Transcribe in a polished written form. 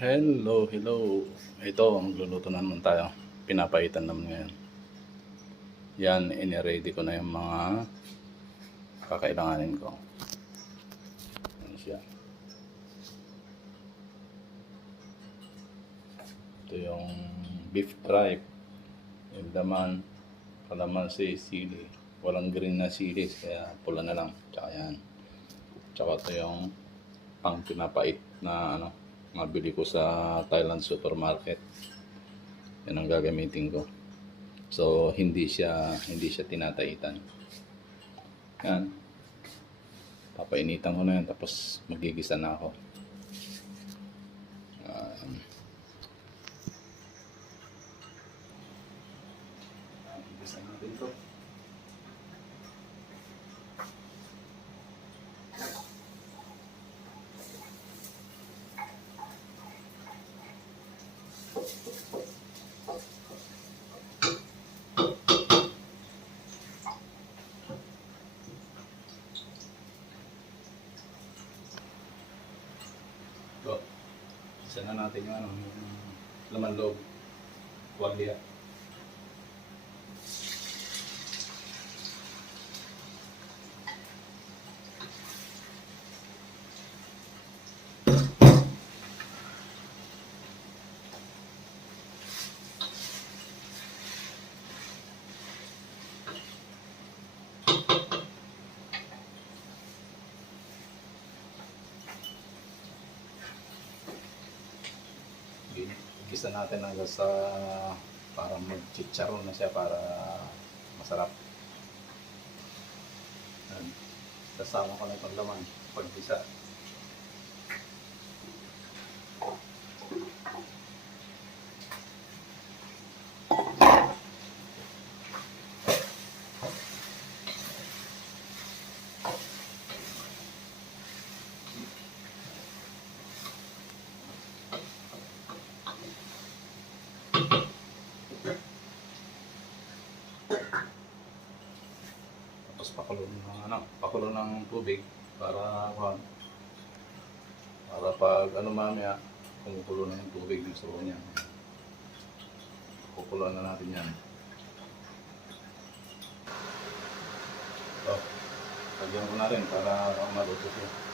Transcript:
Hello. Ito, magluluto na naman tayo. Pinapaitan naman ngayon. Yan, iniready ko na yung mga kakailanganin ko. Yan siya. Ito yung beef tripe. Yung laman, kalamansi, sili. Walang green na sili, kaya pula na lang. Tsaka yan. Tsaka ito yung pang pinapait na mabili ko sa Thailand supermarket. Yan ang gagamitin ko. So hindi siya tinataitan. Yan. Papainitan ko na yan, tapos magigisa na ako. Gigisa natin ito. Isa na natin yung laman loob. Wagya. Gisa natin hanggang sa para mag-chicharon na siya para masarap. Kasama ko na itong laman pag gisa. Tapos pakulo ng tubig para pag mamaya kumukulo na yung tubig ng sabaw niya. Kukuloan na natin yan. So, lagyan ko na rin para maluto siya.